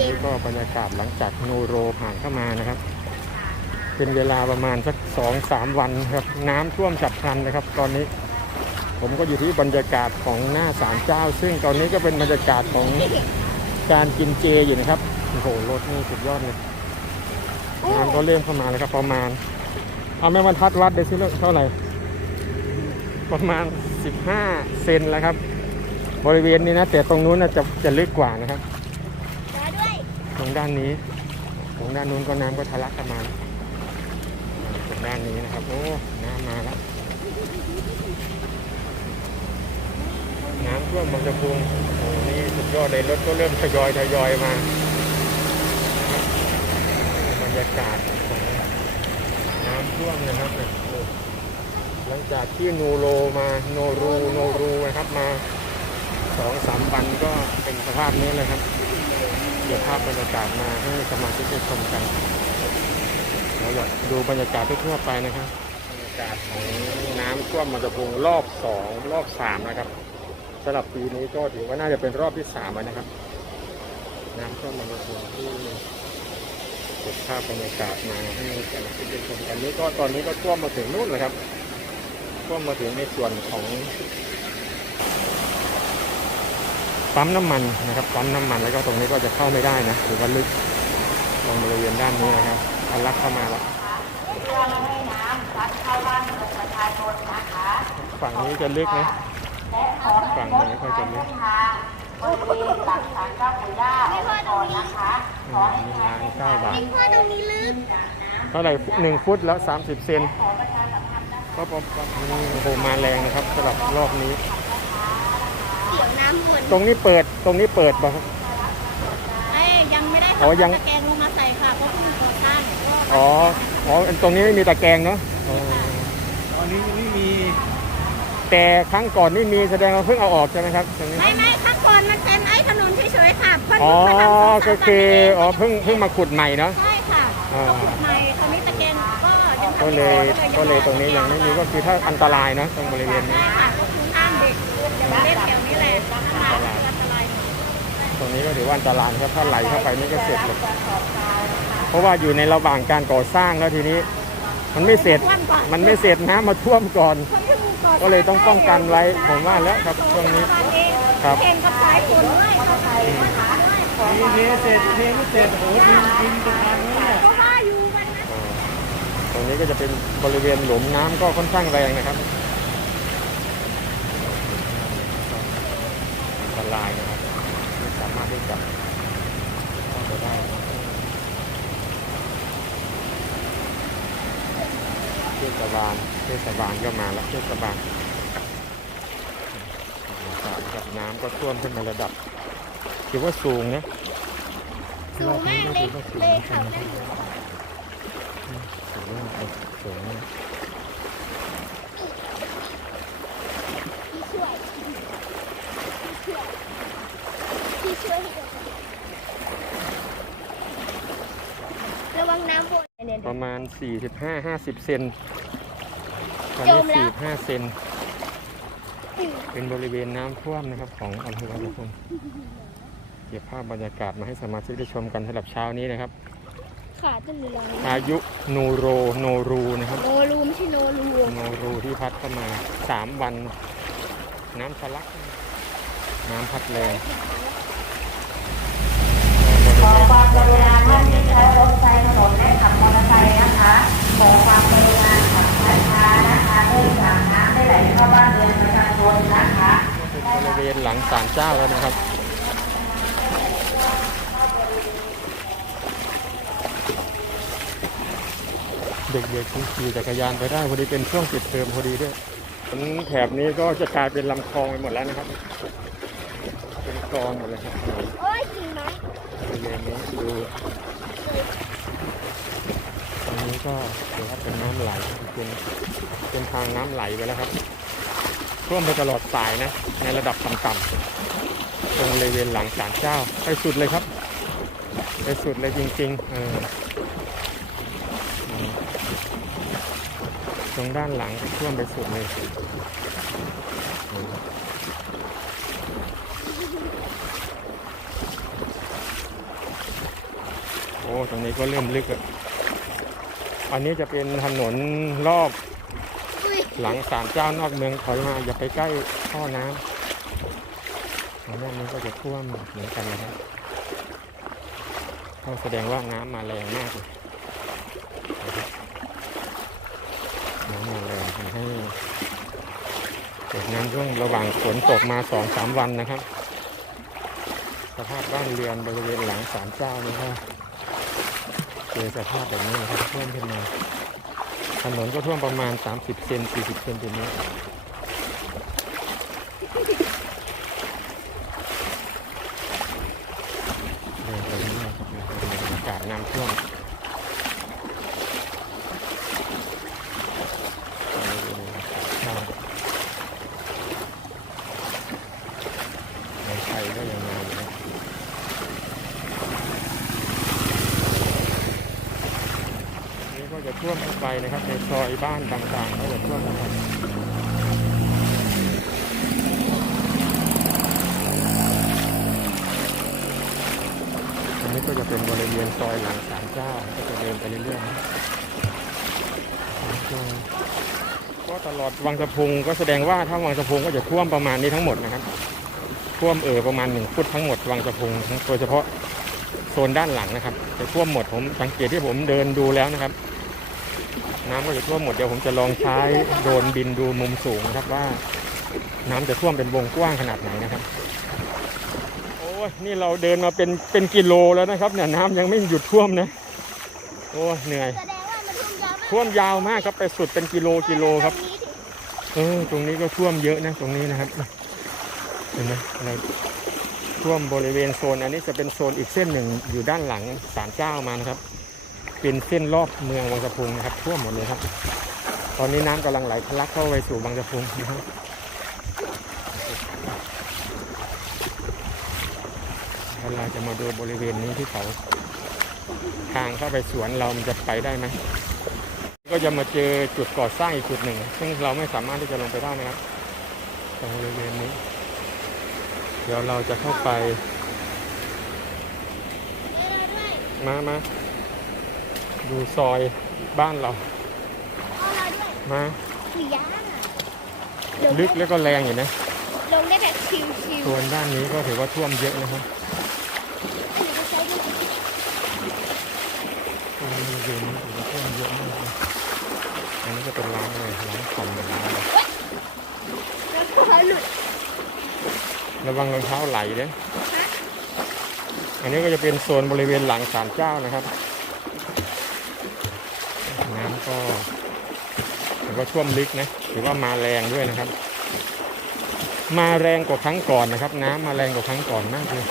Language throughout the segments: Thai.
นี้ก็บรรยากาศหลังจากโนโรผ่านเข้ามานะครับ เป็นเวลาประมาณสักสองสามวันครับ น้ำท่วมฉับพลันนะครับ ตอนนี้ ผมก็อยู่ที่บรรยากาศของหน้าศาลเจ้า ซึ่งตอนนี้ก็เป็นบรรยากาศของการกินเจอยู่นะครับโอ้โหรถนี่สุดยอดเลยน้ำก็เริ่มเข้ามาแล้วครับประมาณเอาแม่บรรทัดวัดเดี๋ยวซิเท่าไหร่ ประมาณ 15 เซนแล้วครับ บริเวณนี้นะ แต่ตรงนู้นนะจะจะลึกกว่านะครับ ตรงด้านนี้ตรงด้านนู้นก็น้ำก็ทะลักกันมาณตรงด้านนี้นะครับ โอ้ น้ำมาแล้ว น้ำท่วมบางจะพุงโอ้นี่สุดยอดเลยรถก็เริ่มทยอยทยอยมาบรรยากาศของน้ำท่วมนะครับหลังจากที่นูโรมาโนรูโนรูนะครับมาสองสามวันก็เป็นสภาพนี้เลยครับ เดี๋ยวภาพบรรยากาศมาให้สมาชิกได้ชมกันเราอยากดูบรรยากาศทั่วไปนะครับบรรยากาศของน้ำท่วมมันจะพุงรอบสองรอบสามนะครับสำหรับปีนี้ก็ถือว่าน่าจะเป็นรอบที่สามแล้วนะครับ น้ำท่วมมันจะพุงที่เก็บภาพบรรยากาศมาให้สมาชิกได้ชมกันนี้ก็ตอนนี้ก็ท่วมมาถึงนู่นเลยครับท่วมมาถึงในส่วนของ ปั๊มน้ำมันนะครับปั๊มน้ำมันแล้วก็ตรงนี้ก็จะเข้าไม่ได้นะถือว่าลึกตรงบริเวณด้านนี้นะครับทะลักเข้ามาแล้วฝั่งนี้จะลึกนะฝั่งนี้ก็จะลึกไม่พอตรงนี้อืมมีล้างเก้าบาทไม่พอตรงนี้ลึกเท่าไหร่หนึ่งฟุตแล้ว30เซนก็ประมาณโอ้โหมาแรงนะครับสำหรับรอบนี้ เดี๋ยวน้ำวนตรงนี้เปิดตรงนี้เปิดป่ะครับเอ้ยยังไม่ได้อ๋อยังทำตะแกรงลงมาใส่ค่ะเพราะเพิ่งก่อสร้างก็อ๋ออ๋อตรงนี้ไม่มีตะแกรงเนาะอ๋อตอนนี้ไม่มีแต่ครั้งก่อนนี่มีแสดงว่าเพิ่งเอาออกใช่ไหมครับตรงนี้ไม่ไม่ข้างก่อนมันเป็นไอ้ถนนเฉยๆค่ะเพิ่งอ๋อมาทำสงสามก็คือวันอ๋อเพิ่งเพิ่งมาขุดใหม่เนาะ ใช่ค่ะอ่าก็ขุดใหม่ตอนนี้ตะแกรงก็ยังทำก็ไม่เลยพอก็เลยตรงนี้ยังไม่มีก็คือถ้าอันตรายเนาะตรงบริเวณนี้ ใช่ค่ะก็คือห้ามเด็กอย่ามาเล่น ตรงนี้ก็ถือว่าอันตรายครับถ้าไหลเข้าไปนี่ก็เสร็จเลยเพราะว่าอยู่ในระหว่างการก่อสร้างแล้วทีนี้ มันไม่เสร็จมันไม่เสร็จน้ำมาท่วมก่อน ก็เลยต้องป้องกันไว้ผมว่าแล้วครับช่วงนี้ครับเก่งกับสายฝนด้วยเขาใส่ปัญหาด้วยมีเทเสร็จเทไม่เสร็จโอ้โหดินดินประมาณนี้เนี่ยก็ว่าอยู่กันนะอ่าตรงนี้ก็จะเป็นบริเวณหลุมน้ำก็ค่อนข้างแรงนะครับอันตรายนะครับไม่สามารถที่จะเข้าไปได้เท ศบาลเทศบาลก็มาแล้วเทศบาลกับน้ำก็ท่วมขึ้นมาระดับถือว่าสูงนะสูงมากเลยเลยเขานั่นอยู่สูงมากเลยสูงมากพี่ช่วยพี่ช่วยพี่ช่วยระวังน้ำบนเนี่ย ประมาณ 45-50 เซนตอนจนี้มแล้ว45เซน เป็นบริเวณน้ำท่วมนะครับของอำเภอบางปะกงเก็บภาพบรรยากาศมาให้สมาชิกได้ชมกันสำหรับเช้านี้นะครับ ขาต้นเหลืองอายุโนโรโนรูนะครับ โนรูไม่ใช่โนรูโนรูที่พัดเข้ามา 3 วัน น้ำทะลัก น้ำพัดแรงขอความกรุณาท่านที่ใช้รถใช้ถนนและ ขับมอเตอร์ไซค์นะคะขอความกรุณาขับช้าๆนะคะเนื่องจากน้ำได้ไหลเข้าบ้านเรือนประชาชนนะคะถึงบริเวณหลังศาลเจ้าแล้วนะครับเด็กๆขี่จักรยานไปได้พอดีเป็นช่วงปิดเทอมพอดีด้วยผลแถบนี้ก็จะกลายเป็นลำคลองไปหมดแล้วนะครับ เป็นคลองหมดเลยครับโอ้ยกิ่งไม้บริเวณนี้ดูต รงนี้ก็ถือว่าเป็นน้ำไหลเป็นเป็นทางน้ำไหลไปแล้วครับท่วมไปตลอดสายนะ ในระดับต่ำๆตรงบริเวณหลังศาลเจ้า ไปสุดเลยครับ ไปสุดเลยจริงๆเออตรงด้านหลังท่วมไปสุดเลยอืมอ้ ตรงนี้ก็เริ่มลึกอะ อันนี้จะเป็นถนนรอบอหลังศาลเจ้านอกเมืองถอยมาอย่าไปใกล้ท่อน้ำทางด้านนี้ก็จะท่วมเหมือนกันนะครับก็แสดงว่าน้ำมาแรงมากเลยน้ำมาแรงทำให้เกิดน้ำท่วมระหว่างฝนตกมาสองสามวันนะครับ สภาพบ้านเรือนบริเวณหลังศาลเจ้านี่ก็ เจอสภาพแบบนี้นะครับท่วมขึ้นมาถนนก็ท่วมประมาณ 30 เซน 40 เซนติเมตรเดินไปเรื่อยๆครับบรรยากาศน้ำท่วมอันนี้เป็นอากาศข้าวในไทยก็ยังมาอยู่นะนี่ก็จะท่วมเข้า ไปนะครับ ในซอยบ้านต่างๆก็จะท่วมเข้าไปอันนี้ก็จะเป็นบริเวณซอยหลังศาลเจ้า ก็จะเดินไปเรื่อยๆนะก็ตลอดวังสะพุงก็แสดงว่าถ้าวังสะพุงก็จะท่วมประมาณนี้ทั้งหมดนะครับ ท่วมเอ่อประมาณหนึ่งฟุตทั้งหมดวังสะพุงโดยเฉพาะโซนด้านหลังนะครับจะท่วมหมดผมสังเกตที่ผมเดินดูแล้วนะครับ น้ำก็จะท่วมหมดเดี๋ยวผมจะลองใช้โดรนบินดูมุมสูงนะครับว่า น้ำจะท่วมเป็นวงกว้างขนาดไหนนะครับโอ้ยนี่เราเดินมาเป็นเป็นกิโลแล้วนะครับเนี่ยน้ำยังไม่หยุดท่วมนะโอ้ยเหนื่อยแสดงว่ามันท่วมยาวมากท่วมยาวมากครับไปสุดเป็นกิโลกิโลครับเออตรงนี้ก็ท่วมเยอะนะตรงนี้นะครับเห็นไหมเราท่วมบริเวณโซน อันนี้จะเป็นโซนอีกเส้นหนึ่งอยู่ด้านหลังศาลเจ้ามานะครับ เป็นเส้นรอบเมืองวังสะพุงนะครับทั่วหมดเลยครับ ตอนนี้น้ำกำลังไหลทะลักเข้าไปสู่วังสะพุงนะครับแล้วเราจะมาดูบริเวณนี้ที่เขาทางเข้าไปสวนเรามันจะไปได้ไหมก็จะมาเจอจุดก่อสร้างอีกจุดหนึ่ง ซึ่งเราไม่สามารถที่จะลงไปได้นะครับตรงบริเวณนี้ เดี๋ยวเราจะเข้าไป มามา ดูซอยบ้านเราเอาเราด้วยมาคือยากอะลงลึกแล้วก็แรงอยู่นะ ลงได้แบบชิวส่วนด้านนี้ก็ถือว่าท่วมเยอะนะครับๆอันนี้ก็ใช้ได้ตรงบริเวณนี้ถือว่าท่วมเยอะมากเลยอันนี้ก็เป็นร้านอะไรร้านคอมร้านอะไรแล้วก็หลุดระวังรองเท้าไหลเลยอันนี้ก็จะเป็นโซนบริเวณหลังศาลเจ้านะครับ น้ำก็ถือว่าท่วมลึกนะถือว่ามาแรงด้วยนะครับ มาแรงกว่าครั้งก่อนนะครับ น้ำมาแรงกว่าครั้งก่อนมากเลย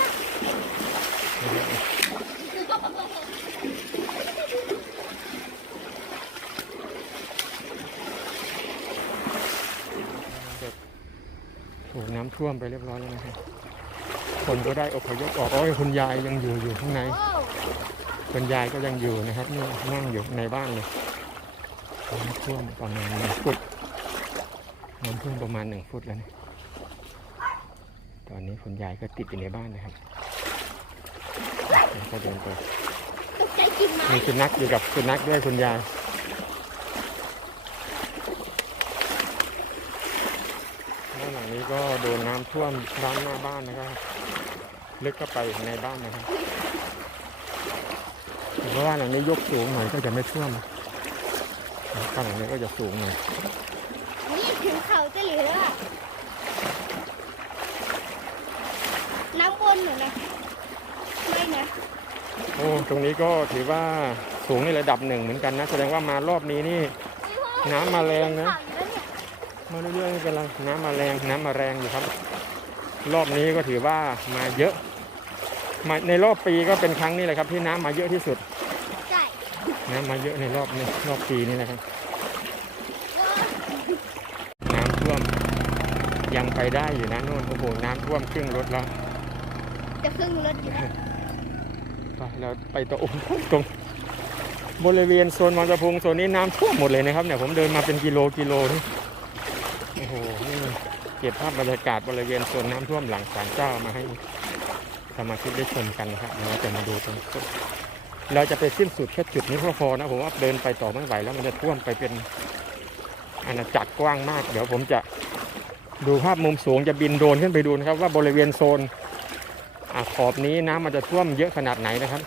ถูกน้ำท่วมไปเรียบร้อยแล้วนะครับ คนก็ได้อพยพออกโอ้ยคุณยายยังอยู่อยู่ข้างในโอ้คุณยายก็ยังอยู่นะครับนี่นั่งอยู่ในบ้านเลย น้ำท่วมประมาณหนึ่งฟุตน้ำท่วมประมาณหนึ่งฟุตแล้วนะตอนนี้คุณยายก็ติดอยู่ในบ้านนะครับแล้วก็เดินไปตกใจกิ่งไม้มีสุนัขอยู่กับสุนัขด้วยคุณยายบ้านหลังนี้ก็โดนน้ำท่วมด้านหน้าบ้านนะครับลึกเข้าไปในบ้านนะครับแต่ว่าบ้านหลังนี้ยกสูงหน่อยก็จะไม่ท่วม บ้านหลังนี้ก็จะสูงหน่อยนี่ถึงเขาจะเหลืออะน้ำวนหนูนะไม่นะโอ้ตรงนี้ก็ถือว่าสูงในระดับหนึ่งเหมือนกันนะ แสดงว่ามารอบนี้นี่ น้ำมาแรงนะข่าวอยู่แล้วเนี่ยมาเรื่อยๆไม่เป็นไรน้ำมาแรงน้ำมาแรงอยู่ครับ รอบนี้ก็ถือว่ามาเยอะมาในรอบปีก็เป็นครั้งนี้แหละครับที่น้ำมาเยอะที่สุดใช่ น้ำมาเยอะในรอบนี้รอบปีนี้นะครับ น้ำท่วมยังไปได้อยู่นะนู่นโอ้โหน้ำท่วมครึ่งรถแล้ว จะครึ่งรถอยู่แล้วไปเราไปตรงตรงบริเวณโซนวังสะพุงโซนนี้น้ำท่วมหมดเลยนะครับเนี่ยผมเดินมาเป็นกิโลกิโลนี่โอ้โหนี่เก็บภาพบรรยากาศบริเวณโซนน้ำท่วมหลังศาลเจ้ามาให้สมาชิกได้ชมกันนะครับเดี๋ยวเราจะมาดูตรง เราจะไปสิ้นสุดแค่จุดนี้ก็พอนะผมว่าเดินไปต่อไม่ไหวแล้วมันจะท่วมไปเป็นอาณาจักรกว้างมาก เดี๋ยวผมจะดูภาพมุมสูงจะบินโดรนขึ้นไปดูนะครับ ว่าบริเวณโซนอขอบนี้น้ำมันจะท่วมเยอะขนาดไหนนะครับ